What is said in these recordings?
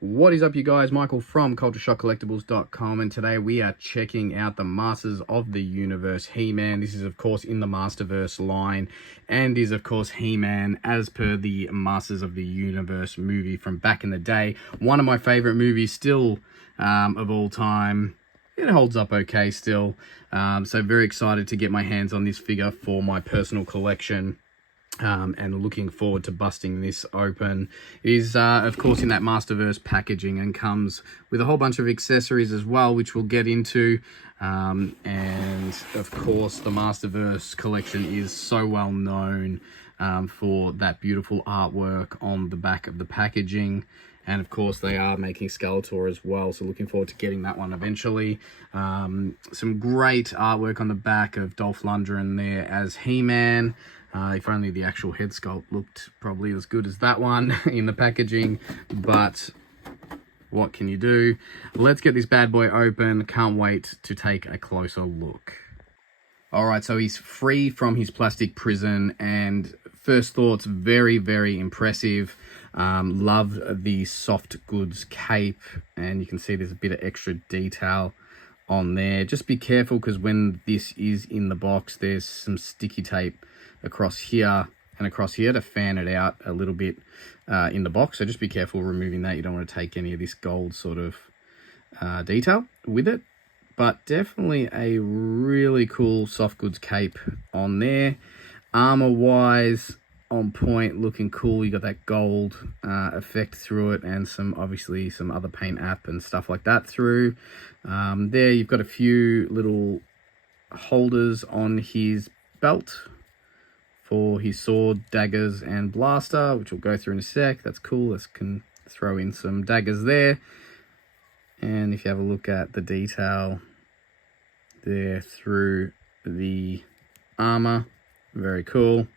What is up, you guys? Michael from Collectables.com, and today we are checking out the Masters of the Universe He-Man. This is, of course, in the Masterverse line, and is, of course, He-Man as per the Masters of the Universe movie from back in the day. One of my favorite movies still of all time. It holds up okay still. So very excited to get my hands on this figure for my personal collection. And looking forward to busting this open. It is, of course, in that Masterverse packaging and comes with a whole bunch of accessories as well, which we'll get into. And, of course, the Masterverse collection is so well known for that beautiful artwork on the back of the packaging. And, of course, they are making Skeletor as well, so looking forward to getting that one eventually. Some great artwork on the back of Dolph Lundgren there as He-Man. If only the actual head sculpt looked probably as good as that one in the packaging, but what can you do? Let's get this bad boy open. Can't wait to take a closer look. Alright, so he's free from his plastic prison, and first thoughts, very, very impressive. Love the soft goods cape, and you can see there's a bit of extra detail on there. Just be careful, because when this is in the box, there's some sticky tape across here and across here to fan it out a little bit in the box. So just be careful removing that. You don't want to take any of this gold sort of detail with it. But definitely a really cool soft goods cape on there. Armor wise, on point, looking cool. You got that gold effect through it, and obviously some other paint app and stuff like that through. There you've got a few little holders on his belt for his sword, daggers, and blaster, which we'll go through in a sec. That's cool. Let's can throw in some daggers there. And if you have a look at the detail there through the armor, very cool.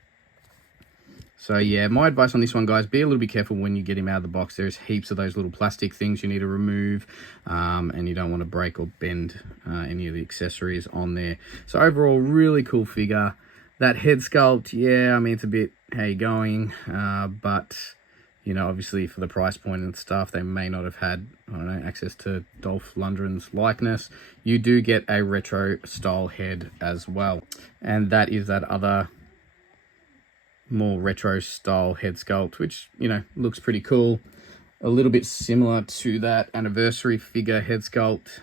So yeah, my advice on this one, guys, be a little bit careful when you get him out of the box. There's heaps of those little plastic things you need to remove, and you don't want to break or bend any of the accessories on there. So overall, really cool figure. That head sculpt, yeah, I mean, it's a bit, how you going? But, you know, obviously for the price point and stuff, they may not have had, I don't know, access to Dolph Lundgren's likeness. You do get a retro style head as well. And that is that other more retro style head sculpt, which, you know, looks pretty cool. A little bit similar to that anniversary figure head sculpt,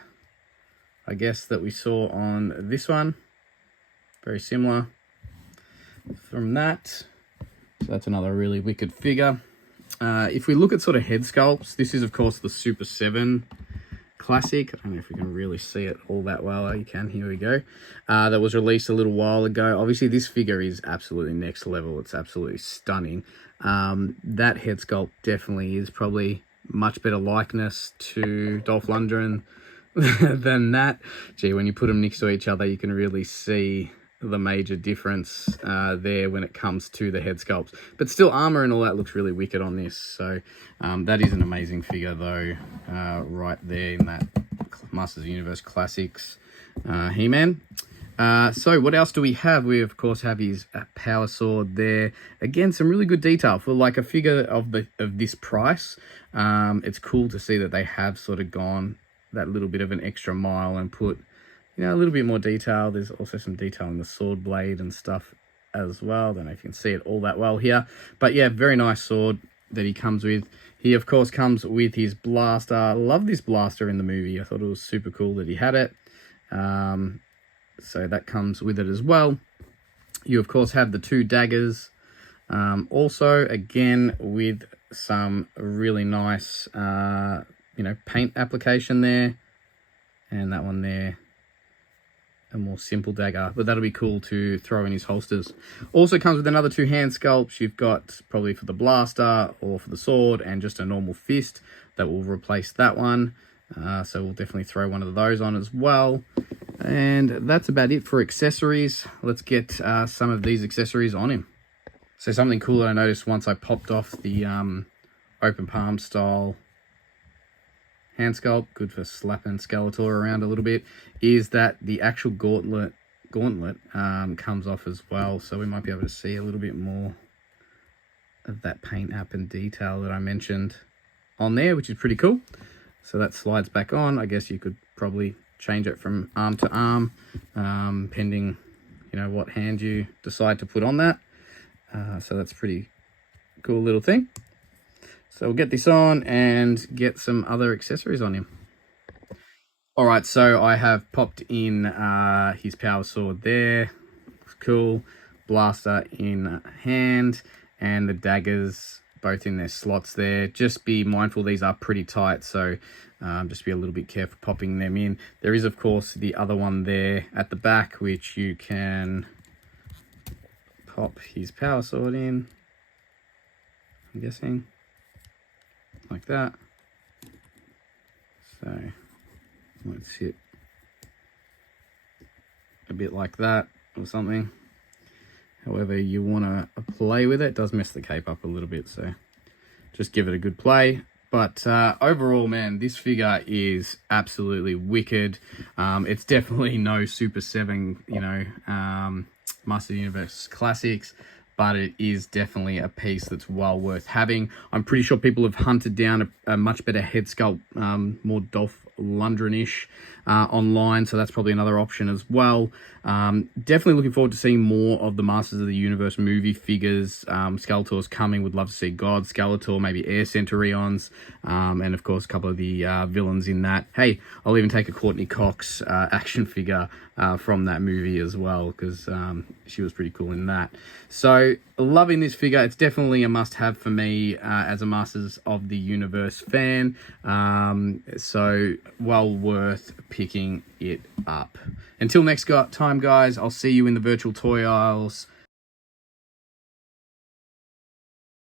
I guess, that we saw on this one. Very similar from that. So that's another really wicked figure. If we look at sort of head sculpts, this is, of course, the Super 7 Classic. I don't know if we can really see it all that well. Oh, you can. Here we go. That was released a little while ago. Obviously, this figure is absolutely next level. It's absolutely stunning. That head sculpt definitely is probably much better likeness to Dolph Lundgren than that. Gee, when you put them next to each other, you can really see the major difference there when it comes to the head sculpts. But still, armor and all that looks really wicked on this. So that is an amazing figure, though, right there in that Masters of the Universe Classics He-Man. So what else do we have? We, of course, have his power sword there. Again, some really good detail for like a figure of this price. It's cool to see that they have sort of gone that little bit of an extra mile and put, you know, a little bit more detail. There's also some detail in the sword blade and stuff as well. Don't know if you can see it all that well here. But yeah, very nice sword that he comes with. He, of course, comes with his blaster. I love this blaster in the movie. I thought it was super cool that he had it. So that comes with it as well. You, of course, have the two daggers. Also, again, with some really nice, you know, paint application there. And that one there, a more simple dagger, but that'll be cool to throw in his holsters. Also comes with another two hand sculpts. You've got probably for the blaster or for the sword, and just a normal fist that will replace that one. So we'll definitely throw one of those on as well. And that's about it for accessories. Let's get some of these accessories on him. So something cool that I noticed once I popped off the open palm style hand sculpt, good for slapping Skeletor around a little bit, is that the actual gauntlet comes off as well. So we might be able to see a little bit more of that paint app and detail that I mentioned on there, which is pretty cool. So that slides back on. I guess you could probably change it from arm to arm, pending, you know, what hand you decide to put on that. So that's pretty cool little thing. So we'll get this on and get some other accessories on him. All right, so I have popped in his power sword there. Cool. Blaster in hand, and the daggers both in their slots there. Just be mindful, these are pretty tight, so just be a little bit careful popping them in. There is, of course, the other one there at the back, which you can pop his power sword in, I'm guessing, like that. So let's hit a bit like that or something. However you want to play with it. It does mess the cape up a little bit, so just give it a good play. But overall, man, this figure is absolutely wicked. It's definitely no Super 7, you know, Master Universe Classics, but it is definitely a piece that's well worth having. I'm pretty sure people have hunted down a much better head sculpt, more Dolph Lundgren-ish online, so that's probably another option as well. Definitely looking forward to seeing more of the Masters of the Universe movie figures. Skeletor's coming, would love to see God Skeletor, maybe Air Centurions, and of course a couple of the villains in that. Hey, I'll even take a Courtney Cox action figure from that movie as well, because she was pretty cool in that. So loving this figure. It's definitely a must-have for me as a Masters of the Universe fan. So well worth picking it up. Until next time, guys, I'll see you in the virtual toy aisles.